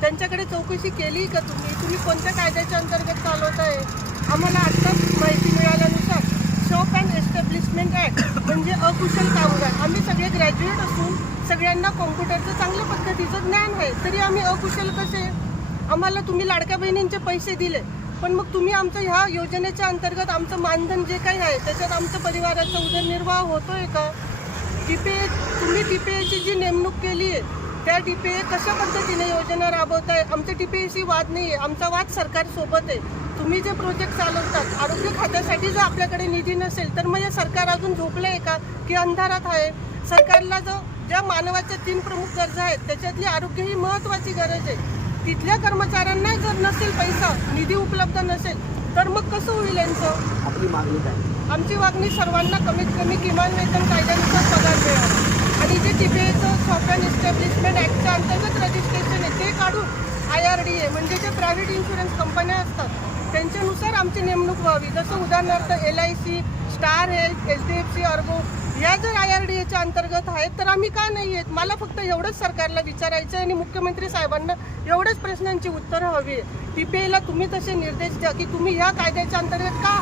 त्यांच्याकडे चौकशी केली का तुम्ही? तुम्ही कोणत्या कायद्याच्या अंतर्गत चालवत आहे आम्हाला आत्ताच माहिती मिळाल्यानुसार शॉप अँड एस्टॅब्लिशमेंट ॲक्ट म्हणजे अकुशल कामगार. आम्ही सगळे ग्रॅज्युएट असून सगळ्यांना कॉम्प्युटरचं चांगल्या पद्धतीचं ज्ञान आहे. तरी आम्ही अकुशल कसे? आम्हाला तुम्ही लाडक्या बहिणींचे पैसे दिले पण मग तुम्ही आमचं ह्या योजनेच्या अंतर्गत आमचं मानधन जे काही आहे त्याच्यात आमच्या परिवाराचा उदरनिर्वाह होतोय का? टी पी ए तुम्ही टी पी एची जी नेमणूक केली आहे त्या टीपीए कशा पद्धतीने योजना राबवताय आमच्या टीपीएशी वाद नाही आहे आमचा वाद सरकारसोबत आहे. तुम्ही जे प्रोजेक्ट चालवतात आरोग्य खात्यासाठी जर आपल्याकडे निधी नसेल तर मग हे सरकार अजून झोपलं आहे का? की अंधारात आहे? सरकारला जो ज्या मानवाच्या तीन प्रमुख गरजा आहेत त्याच्यातली आरोग्य ही महत्त्वाची गरज आहे. तिथल्या कर्मचाऱ्यांना जर नसेल पैसा निधी उपलब्ध नसेल तर मग कसं होईल यांचं? आपली मागणी काय? आमची वागणी सर्वांना कमीत कमी किमान वेतन कायद्यानुसार पगार मिळावा आणि जे टीपीएचं एचं अँड इस्टॅब्लिशमेंट ॲक्टच्या अंतर्गत रजिस्ट्रेशन आहे. ते काढून आय आर डी ए म्हणजे जे प्रायव्हेट इन्शुरन्स कंपन्या असतात त्यांच्यानुसार आमची नेमणूक व्हावी. जसं उदाहरणार्थ L I C star health H D F C ergo या जर आय आर डी एच्या अंतर्गत आहेत तर आम्ही का नाही आहेत मला फक्त एवढंच सरकारला विचारायचं आहे आणि मुख्यमंत्री साहेबांना एवढ्याच प्रश्नांची उत्तरं हवी आहे टी पी एला तुम्ही तसे निर्देश द्या की तुम्ही ह्या कायद्याच्या अंतर्गत का